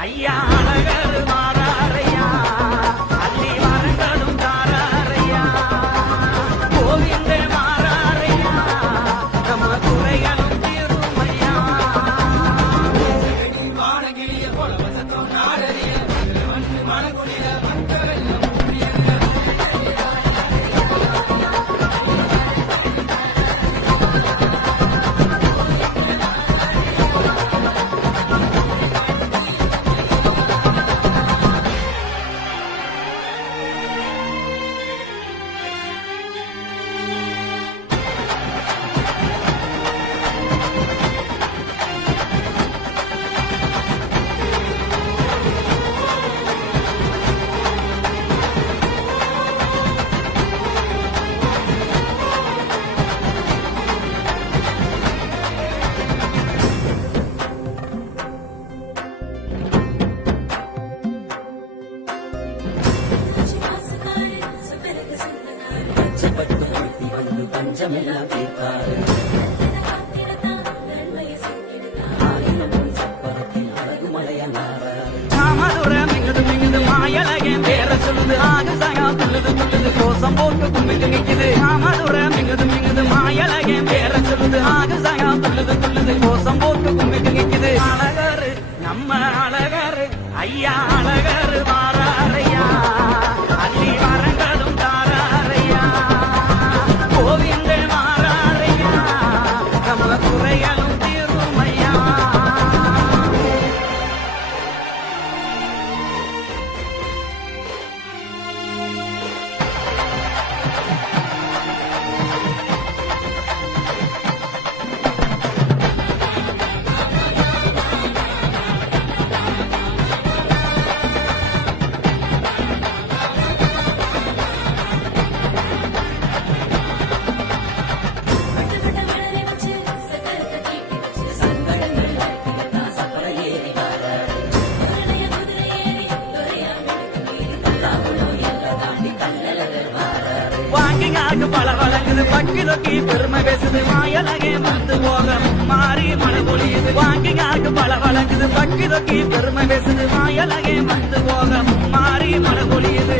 ஐயா அழகர் மாறாரையா அள்ளி வரங்களும் தாராரையா கோவிந்த மாறாரையா நம்ம குறைகளும் தீருமையா வானகிளிய போல வசத்தம் நாடறிய மனகுடிய மக்கள் பஞ்சமெல்லாம் கேட்பாரு மாமதுரம் மிங்குது மிங்குது மாயலகேன் பேர சொல்லுது ஆகு சகா துள்ளுது துள்ளுது கோசம் போட்டு கும்பிட்டு நிக்குது மாமதுரம் மிங்குது மிங்குது மாயலகேன் பேர சொல்லுது ஆகு சகா துள்ளுது துள்ளுது கோசம் போட்டு கும்பிட்டு நிக்குது அழகரு நம்ம அழகரு ஐயா அழகரு மாறாரையா அள்ளி வரங்களும் தாராரையா கோவிந்த மாறாரையா நம்ம குறைகளும் தீருமையா வாங்கிங்காக்கு பல வழங்குது பக்கி தொக்கி பெருமை பேசுது மாயலகே வந்து போக மாறி மழை பொழியுது வாங்கிங்காக்கு பல வழங்குது பக்கி தொக்கி பெருமை பேசுது மாயலகே வந்து போக மாறி மழை பொழியுது